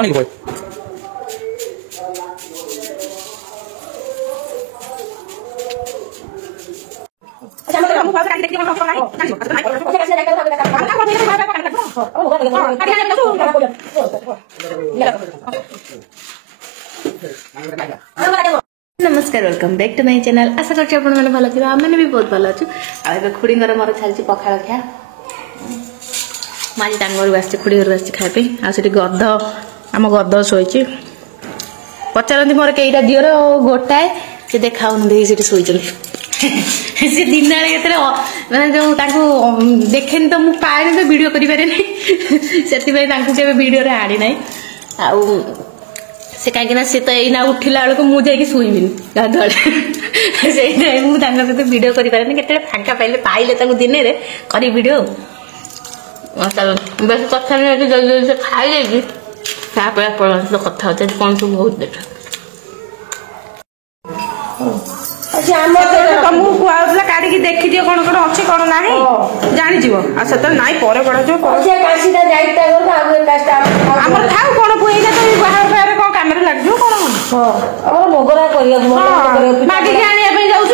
कौन की बोल नमस्कार welcome back to my channel. आशा करछि आपण माने भलो थिबा हमने भी बहुत भलो अछु। आ एबे खुडी घर मोर चलछि पखाळ खा माजी टांगर वास्ते खुडी घर वास्ते खाय पे आ सेठी गद्द हम गद्द सोइछि पचारंती मोर केइटा दियोर गोटाए से देखाउन दे सेठी सोइछन से दिन रे केतरे माने जो ताको देखेन तो मु पाए तो वीडियो करि पारे नै सेति भाई ताको जे वीडियो रे आडी नै आ से कहीं से तो यही उठिला बेलू मुझे शुईबी गाधुआ से मुझे वीडियो करें के फांका पाइले दिन में कर वीडियो बेस कथा नहीं जल्दी जल्दी से खाई जाइए पड़ा कथा होता कौन सब बहुत देखा काढ़ी देखी दियो कौन कौन अच्छे कौन ना जानीज नाई पर था कौन पुईना तो बाहर बाहर कौन कम लग कौन मोगरा मागिक आने जाऊँ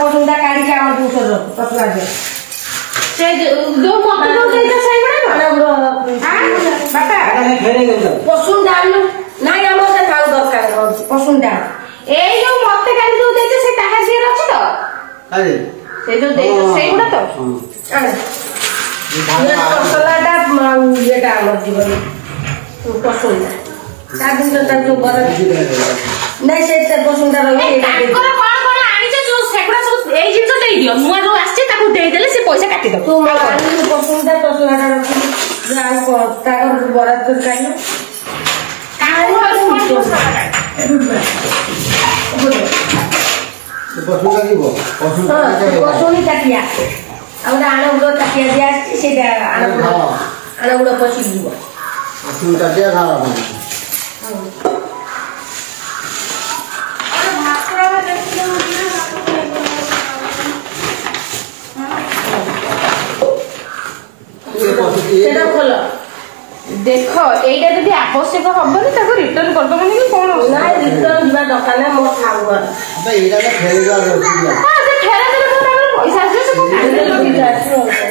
पसंदा काढ़ी पतला पसुंदा नाई आम से खाऊ दरकार पसुंदा এই যে মতে কালি যে দেইছে সে টাকা দিয়ে আছে তো আরে সেই যে দেইছো সেইগুলা তো আরে মশলাটা যেটা আমার জীবনে পছন্দ তার দিন তো তার বড় নাই সেটা পছন্দ রইছে কোন কোন কোন আনিছে যে সেগুলা সব এই জিনিস দেই দিও নুয়া যে আসছে তাকে দেই দেলে সে পয়সা কাটি দাও তো আনি পছন্দ মশলাটা রাখি যা তার বড় তরকারি पसुनी ताटिया आउरा आना गुड़ो ताटिया दिया सेटा आना गुड़ो पसी दिबो पसुनी ताटिया खावा अरे भाकरा देखियो सेटा खोलो देख एटा जदि आवश्यक हबनी ताको रिटर्न कर दबनी कि कोन ना रिटर्न दिबा दरकार ना मो खाऊ घर अबे एटा तो फेरेगा रोटिया हां से फेरा देले तो ताको पैसा आसे से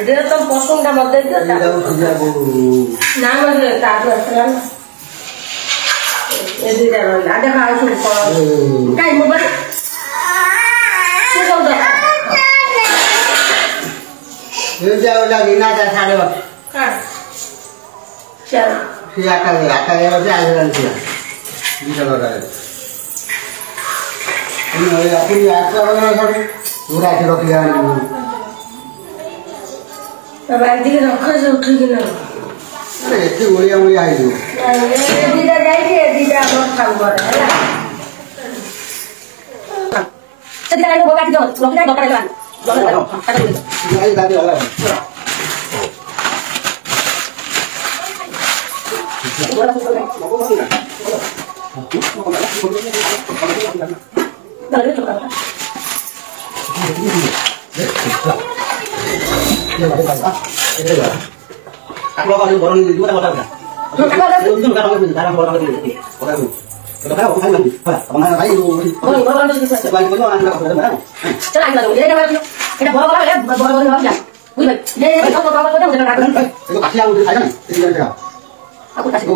दे तो पसंद मत दे एटा खिया को ना मत ताको असला ए दिरा रोला आडे खाऊ सु काई मोबाइल से कौ दे ये जाओला बिना का साड़े का चल फिर आता है बच्चे आज रन किया ये चलो रहा है ये अपनी यात्रा बना सब पूरा के रोक लिया अब आदि के रख से उठ के ना अरे इतनी गोलियां मुझे आई जो ए दीदा जाई के दीदा हम खाऊ घर है चल जाए वो काट दो लोग जाए डॉक्टर लगा ये दादी वाला aku kasih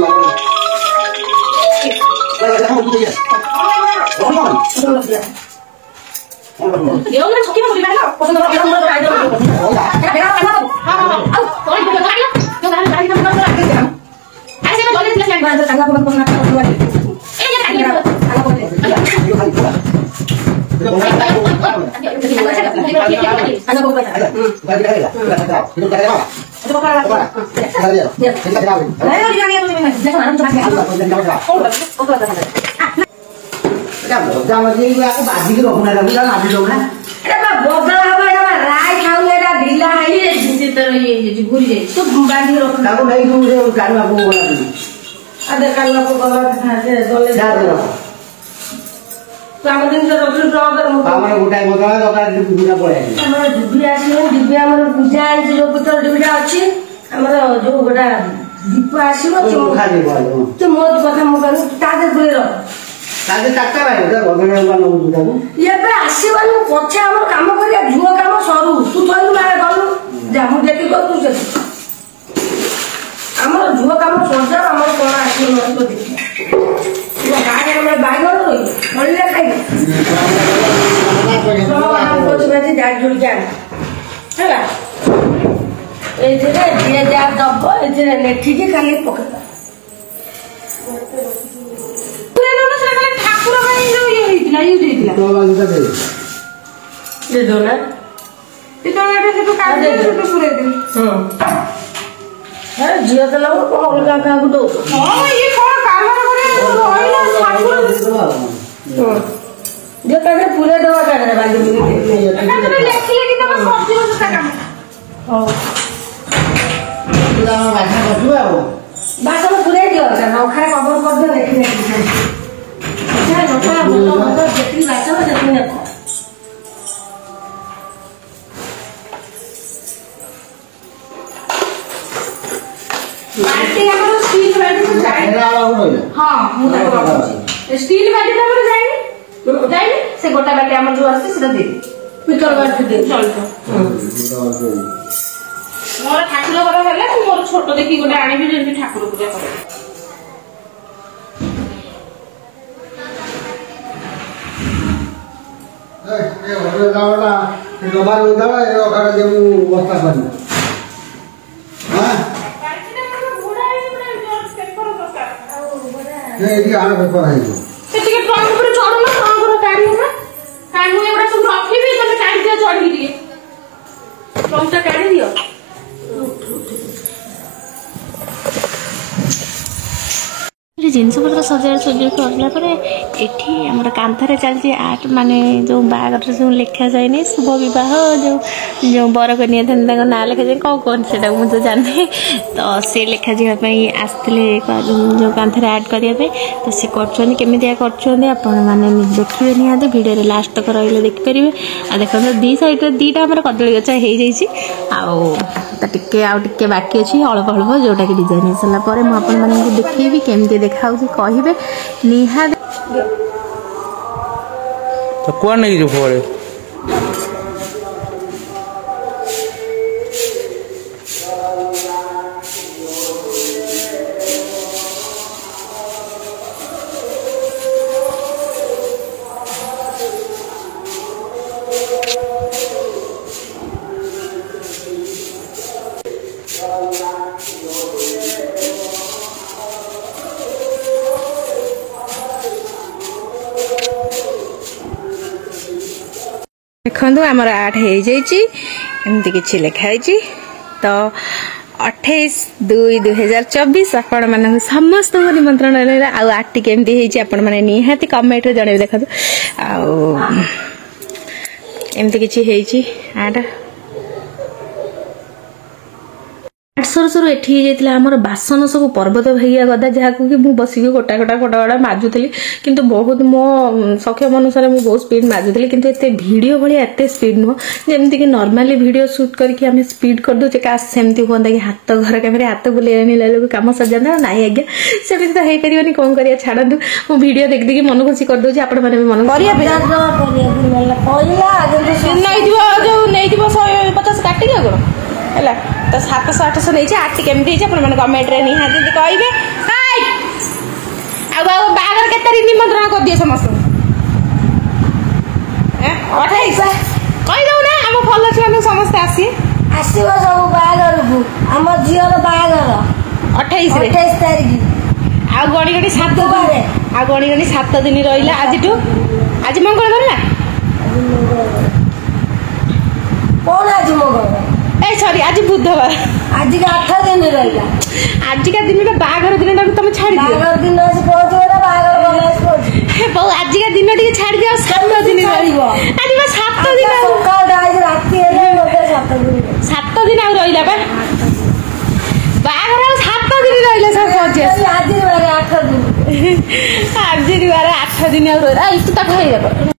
dia udah cokin mau gimana? Pesen orang bilang udah ada. Kita bilang apa? Au, boleh juga lagi lah. Jangan lagi kita bilang lagi. Ada siapa boleh jelaskan bahasa tangga bukan pesen apa dua. Ya tadi tangga boleh. Tangga boleh. Coba kalau ya. Kita tahu. Ayo jangan jangan jadi aku bagi ke rumah lagi kan habis dong kan এটা বদলা হবে এটা রাই খাউলে এটা ঢিলা হয়ে से तो ये घुरी जाए তো বাঁধি রাখো aku naik dulu dia kan aku bola dulu ଆଦେ କାଲ ଲୋକ ଗଲା ସେ ଦଲେ ଆମ ଜିନିଷ ରଖିଲୁ ଆମର ଗୋଟାଏ ବଦଳ ଦରକାର ବୁଝା ପଳେଇ ଆମର ଡିବି ଆସିବ ଡିବି ଆମର ପୂଜା ଆଣିଛି ଯୋଉ ପିତଳ ଡିବିଟା ଅଛି ଆମର ଯୋଉ ଗୋଟା ଦୀପ ଆସିବ ସେ ମୋ କଥା ମୁଁ କହିବି ତା ଦେହରେ ରହ ଏବେ ଆସିବାନି ପଛେ ଆମର କାମ କରିବା ଝୁଅ କାମ ସରୁ ତୁ ଥଇଲୁ ବାହାରେ ଗଲୁ ଯା ମୁଁ ଯେତିକି କରୁ ତୁ ସେତିକି ଆମର ଝୁଅ କାମ ସରିଯାଉ ଆମର କଣ ଆସିବ ନଥିବ ଦେଖିବା ଗାଁରେ ଆମର ବାଇଗଣ ରହିବ ମଳିଲେ ଖାଇବେ ଜାଳି ଜୋଳିକି ଆଣ ହେଲା ଏଇଥିରେ ଯିଏ ଯାହା ଦବ ଏଥିରେ ଲେଖିକି ଖାଲି ପକେଇବା ଠାକୁର ପାଇଁ ଯୋଉ ଇଏ ହେଇଥିଲା ୟୁଜ ହେଇଥିଲା ଦେଇଦଉନା ଝିଅ ତ ନବ କଣ ଅଲଗା କାହାକୁ ଦଉଛ ଇଏ କଣ କାରବାର করে ରହିଲା ଠାକୁର ଝିଅ ତାଦେହରେ ପୁରେଇ ଦେବା କାଢରେ ବାଲି ଲେଖିଲେ କି ତମ ସଜିବ ସେଟା କାମ ହଉ ବାସା କରିଛୁ ଆଉ ବାସନ ପୁରେଇ ଦିଅ ନଖାରେ କଭର କରିଦିଅ ଲେଖି ଯେତିକି ବାସନ ସେତିକି ନେବ ବାଲ୍ଟି ଆମର ଷ୍ଟିଲ ବାଲ୍ଟି ହଁ ମୁଁ ତାକୁ ରଖୁଛି ଷ୍ଟିଲ ବାଲ୍ଟି ଆମର ଯାଇନି ସେ ଗୋଟା ବାଲ୍ଟି ଆମର ଯୋଉ ଆସୁଛି ସେଟା ଦେଇ ପିତଳ ବାଲ୍ଟି ଦିଅ ଚଳିବ ମୋର ଠାକୁର ଘର ହେଲେ ମୁଁ ମୋର ଛୋଟ ଦେଖି ଗୋଟେ ଆଣିବି ଯେମିତି ଠାକୁର ପୂଜା କରେ ଟିକେ ଟ୍ରଙ୍କ ଉପରେ ଚଢୁନ ଟ୍ରଙ୍କର କାଢି ହେଲା କାଢି ମୁଁ ଏଗୁଡା ସବୁ ରଖିବି ତମେ କାଢି ଦିଅ ଚଢିକି ଟିକେ ଟ୍ରଙ୍କଟା କାଢି ଦିଅ ଜିନିଷପତ୍ର ସଜାଡ଼ି କରିଲା ପରେ ଏଠି ଆମର କାନ୍ଥରେ ଚାଲିଛି ଆର୍ଟ ମାନେ ଯେଉଁ ବାହାଘରରେ ଯେଉଁ ଲେଖାଯାଏନି ଶୁଭ ବିବାହ ଯେଉଁ ବରକନ୍ୟା ଥାନ୍ତି ତାଙ୍କ ନାଁ ଲେଖାଯାଏ କ'ଣ କୁହନ୍ତି ସେଇଟାକୁ ମୁଁ ତ ଜାଣିନି ତ ସେ ଲେଖାଯିବା ପାଇଁ ଆସିଥିଲେ ଯେଉଁ କାନ୍ଥରେ ଆର୍ଟ କରିବା ପାଇଁ ତ ସେ କରୁଛନ୍ତି କେମିତିଆ କରୁଛନ୍ତି ଆପଣମାନେ ଦେଖିବେ ନିହାତି ଭିଡ଼ିଓରେ ଲାଷ୍ଟ ତକ ରହିଲେ ଦେଖିପାରିବେ ଆଉ ଦେଖନ୍ତୁ ଦୁଇ ସାଇଡ଼୍ରେ ଦୁଇଟା ଆମର କଦଳୀ ଗଛ ହେଇଯାଇଛି ଆଉ ଟିକେ ବାକି ଅଛି ଅଳ୍ପ ଯେଉଁଟାକି ଡିଜାଇନ୍ ହେଇସାରିଲା ପରେ ମୁଁ ଆପଣମାନଙ୍କୁ ଦେଖେଇବି କେମିତି ଦେଖାଉଛି କହିବେ ନିହାତି ତ କୁଆଡ଼େ ନେଇକି ଯିବୁ ପରେ ଦେଖନ୍ତୁ ଆମର ଆର୍ଟ ହେଇଯାଇଛି ଏମିତି କିଛି ଲେଖା ହେଇଛି ତ 28/2/2024 ଆପଣମାନଙ୍କୁ ସମସ୍ତଙ୍କୁ ନିମନ୍ତ୍ରଣ ରହିଲା ଆଉ ଆର୍ଟଟି କେମିତି ହେଇଛି ଆପଣମାନେ ନିହାତି କମେଣ୍ଟରେ ଜଣେଇବେ ଦେଖନ୍ତୁ ଆଉ ଏମିତି କିଛି ହେଇଛି ଆର୍ଟ ସରୁ ସରୁ ଏଠି ହେଇଯାଇଥିଲା ଆମର ବାସନ ସବୁ ପର୍ବତ ଭାଗିଆ ଗଦା ଯାହାକୁ କି ମୁଁ ବସିକି ଗୋଟା ମାଜୁଥିଲି କିନ୍ତୁ ବହୁତ ମୋ ସକ୍ଷମ ଅନୁସାରେ ମୁଁ ବହୁତ ସ୍ପିଡ୍ ମାଜୁଥିଲି କିନ୍ତୁ ଏତେ ଭିଡ଼ିଓ ଭଳିଆ ଏତେ ସ୍ପିଡ୍ ନୁହଁ ଯେମିତିକି ନର୍ମାଲି ଭିଡ଼ିଓ ସୁଟ୍ କରିକି ଆମେ ସ୍ପିଡ୍ କରିଦେଉଛେ କାଶ ସେମିତି ହୁଅନ୍ତା କି ହାତ ଘର କାମରେ ହାତ ବୁଲେଇ ଆଣିଲା ବେଳକୁ କାମ ସରିଯାନ୍ତା ନାଇଁ ଆଜ୍ଞା ସେମିତି ତ ହେଇପାରିବନି କ'ଣ କରିବା ଛାଡ଼ନ୍ତୁ ମୁଁ ଭିଡ଼ିଓ ଦେଖିଦେକି ମନ ଖୁସି କରିଦେଉଛି ଆପଣମାନେ ବି ମନ କରିବା ନେଇଯିବ ଯୋଉ ନେଇଯିବ 150 କାଟିକି ଆଉ କ'ଣ ହେଲା ତ 700-800 ନେଇଛି ଆର୍ଟ କେମିତି ହେଇଛି ଆପଣମାନେ କମେଣ୍ଟରେ ନିହାତି କହିବେ ଆଉ ବାହାଘର କେତେ ତାରିଖ ନିମନ୍ତ୍ରଣ କରିଦିଏ ସମସ୍ତଙ୍କୁ 28 କହିଦଉନା ଆମ ଫଲୋଅର୍ସ ମାନଙ୍କୁ ସମସ୍ତେ ଆସିବ ସବୁ ବାହାଘରକୁ ଆମ ଝିଅର ବାହାଘର 28 ତାରିଖ ଆଉ ଗଣି 7 ଦିନ ରହିଲା ଆଜିଠୁ ଆଜି ମଙ୍ଗଳବାର ନା କଣ ଆଜି ମଙ୍ଗଳବାର ସରି ଆଜି ବୁଧବାର ଆଜିକା 8 ଦିନ ରହିଲା ଆଜିକା ଦିନଟା ବାହାଘର ଦିନଟାକୁ ତମେ ଛାଡ଼ି ଦିଅ ବାହାଘର ଦିନ ଆସି ପହଞ୍ଚିବ ନା ବାହାଘର ଗଲା ଆସି ପହଞ୍ଚିବ ବୋଉ ଆଜିକା ଦିନ ଟିକେ ଛାଡ଼ି ଦିଅ 7 ଦିନ ରହିବ ଆଜି ବା 7 ଦିନ ସକାଳଟା ଆଜି ରାତି ହେଲେ ମୋତେ 7 ଦିନ ଆଉ ରହିଲା ବା ବାହାଘର ଆଉ 7 ଦିନ ରହିଲା ସାର୍ ଆଜି ଆସ ଆଜି 8 ଦିନ ଆଜି 8 ଦିନ ଆଉ ରହିଲା ତୁ ତାକୁ ହେଇଯାବ